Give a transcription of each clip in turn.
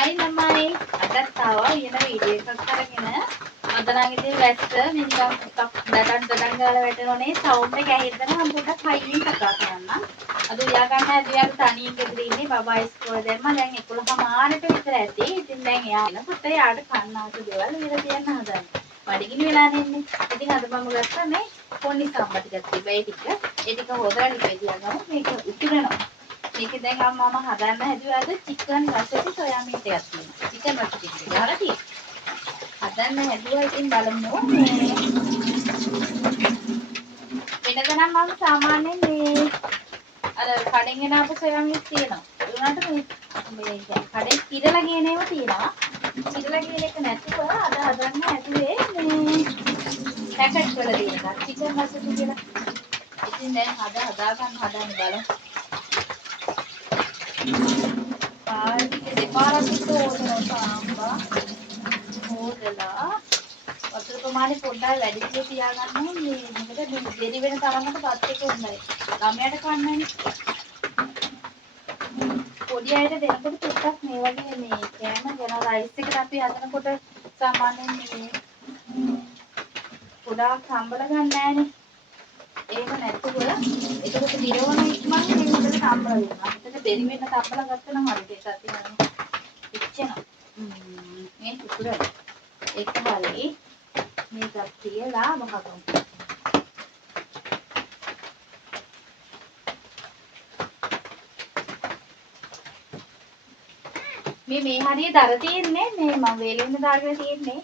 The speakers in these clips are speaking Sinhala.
හයි ළමයි අදත් ආවා ඊන වීඩියෝ එකක් අරගෙන අද නම් ඉතින් වැස්ස නිකන් දඩන් ගාලා වැටෙනෝනේ සවුන්ඩ් එක ඇහෙද්දම මම පොඩ්ඩක් හයියෙන් කතා කරන්නම් අද උයා ගන්න හැදුවාට තනියෙන් ගෙදර ඉන්නේ බබා ඉස්කෝලේ දැම්මා දැන් 11:00 විතර ඇති ඉතින් දැන් එයා එනකොට යාට කන්න ආස දේවල් ඉවර තියන්න හදන්නේ බඩගිනි වෙලා නෙන්නේ ඉතින් අද මම ගත්තා මේ පොන්නි සම්බ ටිකක් තිබ්බා ඒ ටික හොදලා ලිපේ තියනවා මේක උතුරනවා මේක දැන් මම හදන්න හැදුවාද චිකන් රසෙට සොයා මීට් එකක් තියෙනවා. චිකන් රස ටික. හරි. හදන්න හැදුවා ඉතින් බලමු මේ වෙනදනම් මම සාමාන්‍යයෙන් මේ අර කඩෙන් එන අප සොයා මීට් තියෙනවා. ඒ වුණාට මේ කඩේ කිරලා ගේන ඒවා තියෙනවා. කිරලා ගේන එක නැතුව අද හදන්න හැදුවේ මේ පැකට් වල තියෙන එක. චිකන් රස කියලා. ඉතින් දැන් හදා ගන්න බලමු. දෙපාරක් හොදනවා සාම්බා හොදලා වතුර ප්‍රමාණය පොඩ්ඩක් වැඩිපුර තියාගන්න ඕනේ මොකද මේ දෙරි වෙන තරමට පත් එක උන්නයි ළමයාට කන්නනේ පොඩි අයට දෙනකොට ටිකක් මේ වගේ මේ කෑම ගැන රයිස් එකට අපි හදනකොට සාමාන්‍යයෙන් මේ පොඩක් හම්බල ගන්න නෑනේ ඒක නැතුව ඒකට දිරවන ඉක්මන් මේ හොඳට සම්බර වෙනවා. අපිට දෙරි වෙන්න තම්බලා ගත්තනම් හරියට ඒකත් තියෙනවා. ඉච්චෙනවා. මේ කුකුරයි. ඒක හරියි. මේකත් තියලා වහගමු. මේ හරිය දර තියෙන්නේ මේ මම වේලෙන්න දාගෙන තියෙන්නේ.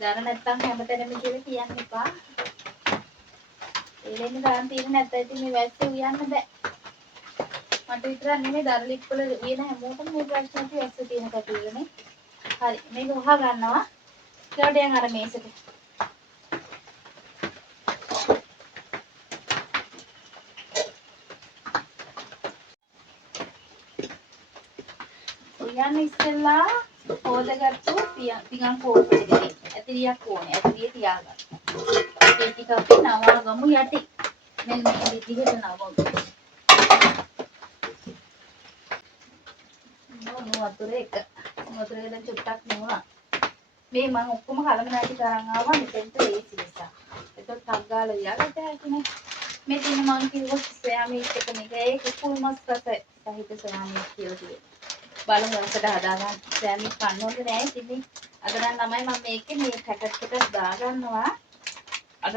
දර නැත්තම් හැමතැනම කියලා කියන්න එපා. එලෙන්න දාන්න තියෙන්නේ නැත්නම් ඉතින් මේ වැස්ස උයන්න බෑ. මට විතරක් නෙමෙයි දරලික් වල උයන හැමෝටම මේ ප්‍රශ්න ඇති වැස්ස තියෙන කතියනේ. හරි මේක වහ ගන්නවා. ඊට යන් අර මේසෙට. උයන්න ඉස්සෙල්ලා හොදගත්තු පිඟන් කෝප්පෙට දෙන්න. ඇතිරියක් ඕනේ. ඇතිරිය තියාගන්න. ඒ ටික අපි නවා ගමු යටි. මෙන්න මේ විදිහට නවා ගමු. වතුර එක. වතුරේ චුට්ටක් නෙවුණා. මේ මම ඔක්කොම කලමනාටි කරන් ආවා මෙතෙන්ට ඒසි නිසා. ඒකත් ටක් ගාලා ලියාගත්ත හැකිනේ. මේ තියෙන මම කිව්වොත් සොයා මීට් එක මේක ඒ කුකුල් මස් රස සහිත සොයා මීට් කියලා තියෙනවා. බලමු වලකට හදාගන්න. සොයා මීට් කන්න ඕනේ නෑ ඉතින්. අද නම් ළමයි මම මේකේ මේ පැකට් එකට දාගන්නවා. අර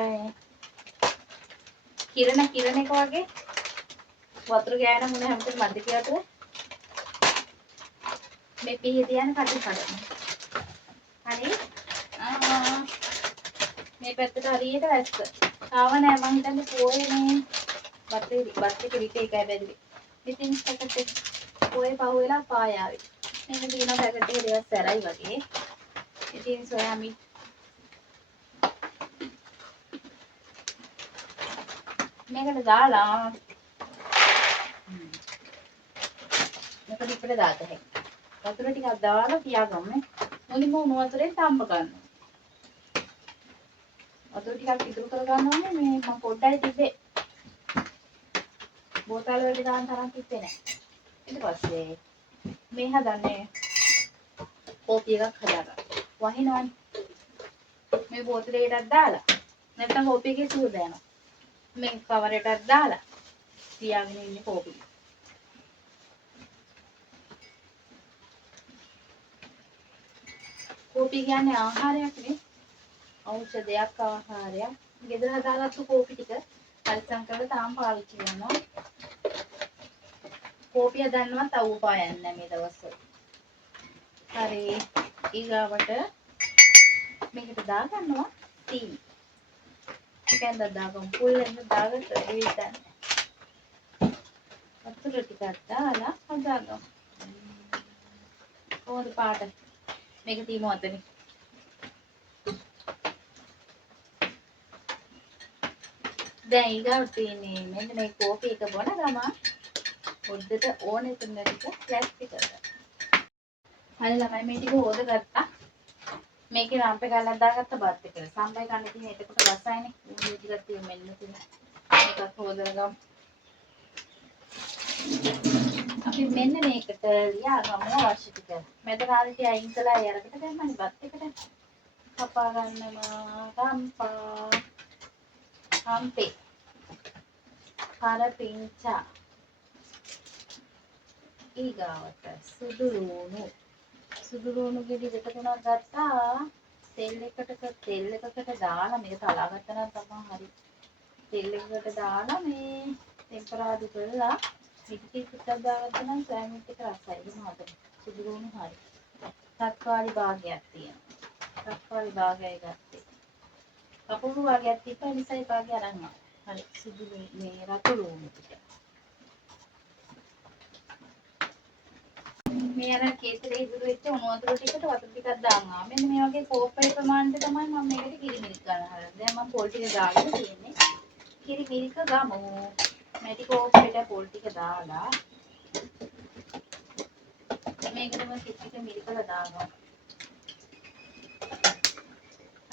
කිරණ එක වගේ වතුර ගෑන මොන හැමතෙම මැද කියලා මේ පිහි තියන කඩේ කඩන්න. හරි. මේ පැත්තට හරියට වැස්ස. තාම නෑ මං හිතන්නේ පොයේනේ. බත් එක විතර එකයි බැඳි. ඉතින් පැකට් එක පොයේ පහුවෙලා පායාවේ. මේක තියෙන පැකට් එක දෙයක් සැරයි වගේ. ඉතින් සොයා මීට් මේකට දාලා මේක ඉපිට දාත හැකියි. වතුර ටිකක් දාලා තියාගමු. මුලින්ම උණු වතුරෙන් තම්බ ගන්නවා. වතුර ටිකක් ඉතුරු කර ගන්න ඕනේ මේ මම පොඩ්ඩයි තිබ්බේ. බෝතල් වලට දාන්න තරම් තිබ්බේ නැහැ. ඊට පස්සේ මේ හදන්නේ කෝපි එකක් හදාගන්න. වහිනවනේ. මේ බෝතලයටත් දාලා නැත්නම් කෝපි එකේ සුවඳ යනවා. මේ කවර් එකටත් දාලා තියාගෙන ඉන්නේ කෝපි. කෝපි කියන්නේ ආහාරයක් නේ. ඖෂධයක් ආහාරයක්. ගෙදර හදාගත්තු කෝපි ටික පරිස්සම් කරලා තාම පාවිච්චි කරනවා. කෝපිය දන්නවත් අවු පායන්නේ නැහැ මේ දවස්වල. හරි. ඊගාවට මේකට දාගන්නවා සීනි. ටිකක් දාගමු. පුල්ලෙන් දාගන්න ඉතින්. වතුර ටිකක් දාලා හදාගමු. කොහොමද පාට? මේක තියමු අතනේ. දැන් ඊගාවට තියෙන්නේ මෙන්න මේ කෝපි එක බොන ගමන් පොඩ්ඩට ඕනේ තුන ටික ප්ලාස්ටික් කරගන්න. හරි ළමයි මේ ටික හොදගත්තා. මේකේ රම්ප ගාලා දාගත්ත බත් එකට. සම්බයි කන්න තියෙන එතකොට රසයිනේ. මේ ටිකක් තියෙන මෙන්න තියෙන. මේකත් හොදලා ගමු. මෙන්න මේකට ලියාගමු අවශ්‍ය ටික. මෙතන ආරිටි අයින් කළා යරකට දැම්මනේ බත් එකට. කපා ගන්නවා හම්පේ කරපිංචා ඊගාවට සුදු ලුණු ගෙඩි දෙක තුනක් ගත්තා. තෙල් එකකට දාලා මේක තලා ගත්තා නම් තමයි හරි. තෙල් එකකට දාලා මේ ටෙම්පරාදු කරලා පිටි ටිකක් දාගත්තා නම් සෑමීට් එක රසයි. එහෙම හදන්න. සුදු ලුණු හරි. තක්කාලි භාගයක් තියෙනවා. තක්කාලි භාගයයි ගත්තේ. කපුරු භාගයක් තිබ්බා නිසා ඒ භාගය අරන් ආවා. හරි. සුදු මේ රතු ලුණු ටික. මේ අර කේසරේ ඉදුරු වෙච්ච උණු වතුර ටිකට වතුර ටිකක් දානවා. මෙන්න මේ වගේ කෝප්පේ ප්‍රමාණයට තමයි මම මේකට කිරි මිරිස් ගන්න හදන්නේ. දැන් මම පොල් ටික දාලා තියෙන්නේ. කිරි මිරිස් ගමු. මැටි කෝප්පෙට පොල් ටික දාලා මේකටම කිරි ටික මිරිකලා දානවා.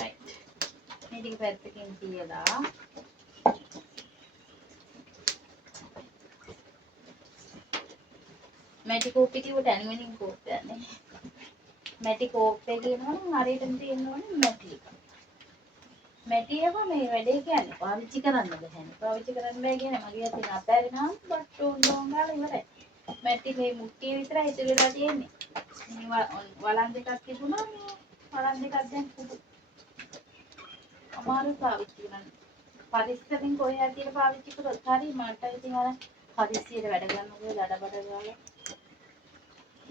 right. මේ ටික පැත්තකින් තියලා මැටි කෝප්පේ කිව්වට ඇනුවෙනින් කෝප්පයක් නේ. මැටි කෝප්පේ කියනවනම් හරියටම තියෙනවනේ මැටි. මැටියම මේ වැඩේ කියන්නේ පාවිච්චි කරන්න බෑනේ. පාවිච්චි කරන්න බෑ කියන්නේ මගේ අතින් අතෑරිනාම බට්ටෝන් ගාලා ඉවරයි. මැටි මේ මුට්ටිය විතරයි ඉතුරු වෙලා තියෙන්නේ. මේ වලන් දෙකක් තිබුණා මේ වලන් දෙකක් දැන් කුඩු. අමාරු පාවිච්චි කරන්න. පරිස්සමින් කොහේ හරි තියලා පාවිච්චි කරොත් හරි මට ඉතින් අර හදිස්සියට වැඩ ගන්නකොට දඩබඩ ගාලා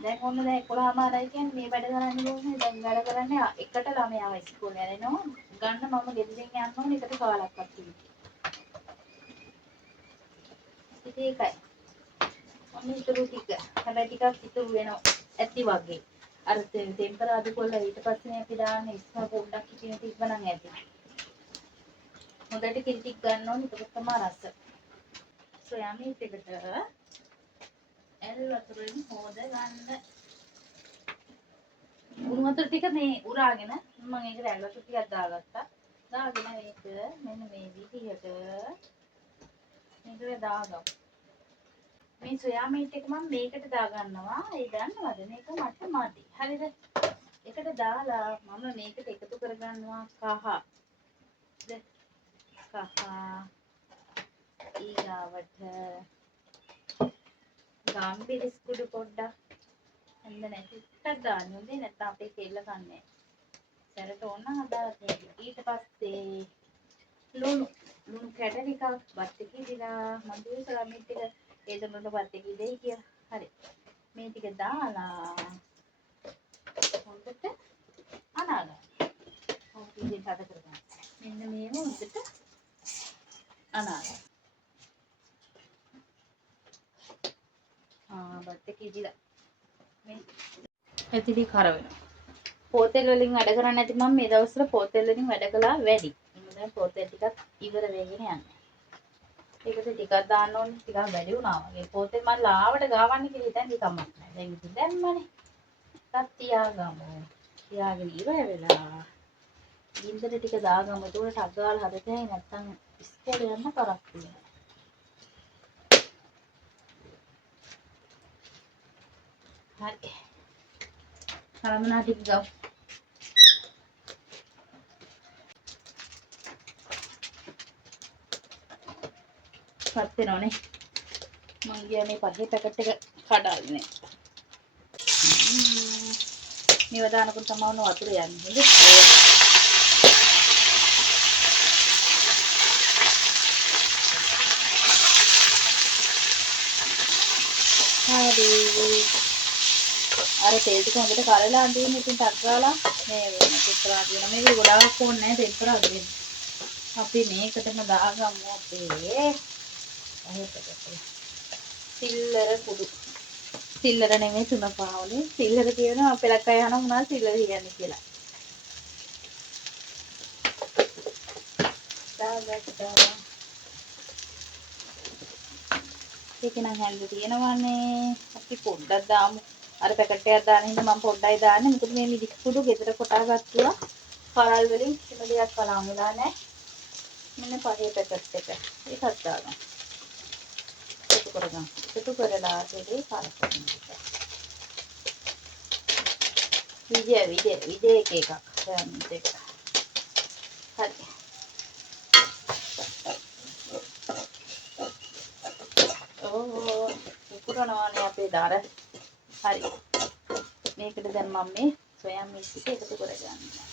දැන් ඔන්න දැන් 11:00යි කියන්නේ මේ වැඩ කරන්න ඕනේ. දැන් වැඩ කරන්නේ එකට ළමයාව ඉස්කෝලේ යනවා. ගන්න මම ගෙදරින් යන්න ඕනේ එකට කාලක්වත් තියෙන්නේ. ඉතින් ඒකයි. මම ඉතුරු ටික. හැබැයි ටිකක් ඉතුරු වෙනවා. ඇති වගේ. අර ටෙම්පරාදු කොල්ල ඊට පස්සේ අපි දාන්නේ ඉස්සර පොඩ්ඩක් හිටින තිබ්බනම් ඇති. හොඳට කිරි ටික ගන්න ඕනේ. ඒක තමයි රස. සොයා මීට් එකට ඇල් වතුරෙන් හොද ගන්න. උණු වතුර ටික මේ උරාගෙන මම ඒකට ඇල් වතුර ටිකක් දාගත්තා. දාගෙන මේක මෙන්න මේ විදිහට මේකට දාගමු. මේ සොයා මීට් එක මම මේකට දාගන්නවා. ඒ දන්නවද මේක මට මදි. හරිද? එකට දාලා මම මේකට එකතු කරගන්නවා කහ. කහ ඊගාවට ගම්බිරිස් කුඩු පොඩ්ඩක් හඳ නැති ටිකක් දාන්න ඕනේ. නැත්නම් අපේ කෙල්ල කන්නේ. සැරට ඕන නම් අදාලා ඊට පස්සේ ලුණු කැට ටිකක් බත් එකේ දාලා මම දුවලා මේ ටික ඒ දුන්නු බත් එකේ දෙයි කියලා. හරි. මේ ටික දාලා හොඳට අනාගන්න. ඔක ඉතින් හද කරගන්න. මෙන්න මේව හොඳට අනාගන්න. බත් එකේ දාලා මේ ඇතිලි කර වෙනවා. පෝතෙල් වලින් වැඩ කරන්නේ නැති මම මේ දවස්වල පෝතෙල් වලින් වැඩ කළා වැඩි. මම දැන් පෝතෙල් ටිකක් ඉවර වෙගෙන යනවා. ඒකට ටිකක් දාන්න ඕනේ. ටිකක් වැඩි වුණා වගේ. පෝතෙල් මම ලාවට ගාවන්නේ කියලා හිතන් ටිකක් මක් නැහැ. දැන් ඉතින් දැම්මනේ. ටිකක් තියාගමු. තියාගෙන ඉවර වෙලා ගින්දර ටික දාගමු. ඒකට ටක් ගාලා හදතේ නැත්තම් ඉස්කෝලේ යන්න කරක් තියෙනවා. හරි. හරමනා ටික ගමු. පත් වෙනවනේ. මං ගියා මේ පහේ පැකට් එක කඩාගෙන. මේව දානකොට තමයි වතුර යන්නේ. හොඳ. හරි. අර තෙල් ටික හොඳට කරලා අඳින්න ඉතින් ටක් ගාලා මේ ටෙම්පරාදු වෙන මේක ගොඩාක් ඕනේ නැහැ ටෙම්පරාදු වෙන්න. අපි මේකටම දාගමු අපේ සිල්ලර කුඩු. සිල්ලර නෙමෙයි තුනපාවනේ. සිල්ලර කියනවා අපේ ලක්කා යනවා මොනවද සිල්ලර කියන්නේ කියලා. දාගත්තා. ඒක නම් හැල්ල තියෙනවනේ. අපි පොඩ්ඩක් දාමු. අර පැකට් එකක් දාන හින්දා මම පොඩ්ඩයි දාන්නේ. මොකද මේ මිදිස් කුඩු ගෙදර කොටා ගත්තා. කරල් වලින් කිසිම දෙයක් කලම් වෙලා නැහැ. මෙන්න පහේ පැකට් එක. ඒකත් දාගන්න. කරගන්න. එකතු කරලා දෙලේ කරකවන්න. විජය එකක් දෙක. හරි. ඕ පුරනවානේ අපේ දාර. හරි. මේකට දැන් මම මේ සොයා මිස් එක එකතු කරගන්නවා.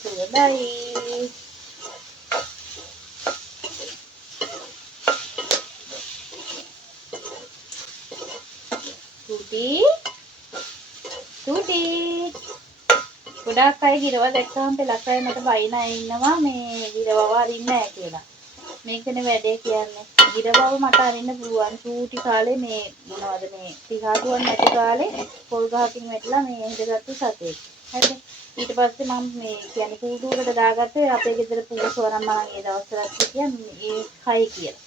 සුවඳයි. තුටි ගොඩාක් අය ගිරව දැක්කම පෙලක් අය මට බයින අය ඉන්නවා මේ ගිරවව අරින්න නැහැ කියලා. මේකනේ වැඩේ කියන්නේ. ගිරවව මට අරින්න පුළුවන්. චූටි කාලේ මේ මොනවද මේ තිහාටුවන් නැති කාලේ පොල් ගහකින් වැටලා මේ හිටගත්තු සතෙක්. හරිද? ඊට පස්සේ මම මේ කියන්නේ කූඩුවකට දාගත්තේ අපේ ගෙදර පූසවරන් මම ඒ දවස්වලත් කියන්නේ ඒ කයි කියලා.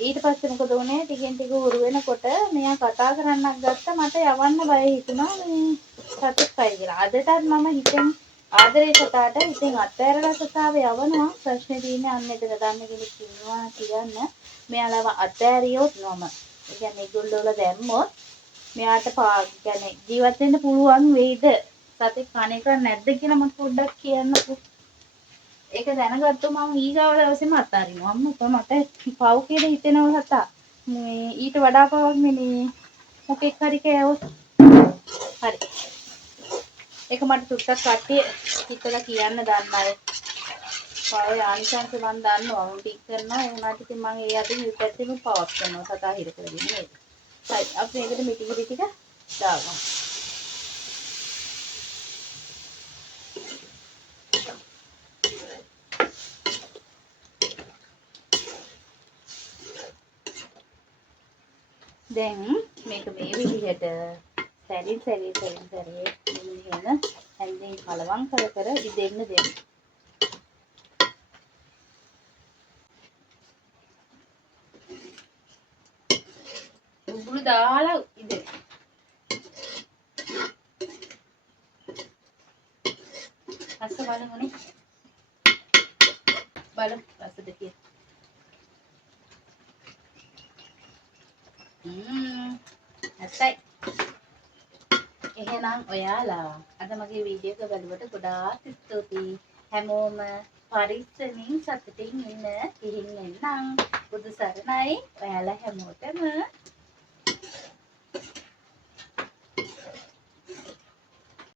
ඊට පස්සේ මොකද වුනේ ටිකෙන් ටික හුරු වෙනකොට මෙයා කතා කරන්නක් ගත්තා මට යවන්න බය හිතුණා මේ සතෙක් කයි කියලා. අදටත් මම හිතෙන් ආදරේ සතාට ඉතින් අත්හැරලා සතාව යවනවා ප්‍රශ්නේ තියෙන්නේ අන්න එතන දන්න කෙනෙක් ඉන්නවා කියන්න මෙයාලව අත්හැරියොත් නම ඒ කියන්නේ ඒගොල්ලෝ වල දැම්මොත් මෙයාට කියන්නේ ජීවත් වෙන්න පුළුවන් වෙයිද සතෙක් කණ එක නැද්ද කියලා මම පොඩ්ඩක් කියන්නකෝ ඒක දැනගත්තොත් මම ඊගාව දවසේම අත්හරිනවා අම්මා මට පව් කියලා හිතෙනවා සතා මේ ඊට වඩා පවක් මේ මොකෙක් හරි කෑවොත් හරි ඒක මට සුට්ටක් කට්ටිය හිතලා කියන්න දන්න අය. පවේ ආනිසංස මම දන්නවා. මම ටික් කරනවා. ඒ වුණාට ඉතින් මම ඒ අතින් විපැත්තෙම පවක් කරනවා. සතා හිර කරගෙන නේද? හරි. අපි මේකට මිටිකිරි ටික දාගමු. දැන් මේක මේ විදිහට සැරින් සැරේ මෙන්න හැන්දෙන් කලවම් කර ඉදෙන්න දෙන්න. උගුරු දාලා ඉදෙන්න. අස්ස බලමුනේ. බලමු අස්ස දෙකේ. ඇත්තයි. එහෙනම් ඔයාලා අද මගේ වීඩියෝ එක බලුවට ගොඩාක් ස්තුතියි. හැමෝම පරිස්සමින් සතුටින් ඉන්න. ගිහින් එන්නම්. බුදු සරණයි. ඔයාලා හැමෝටම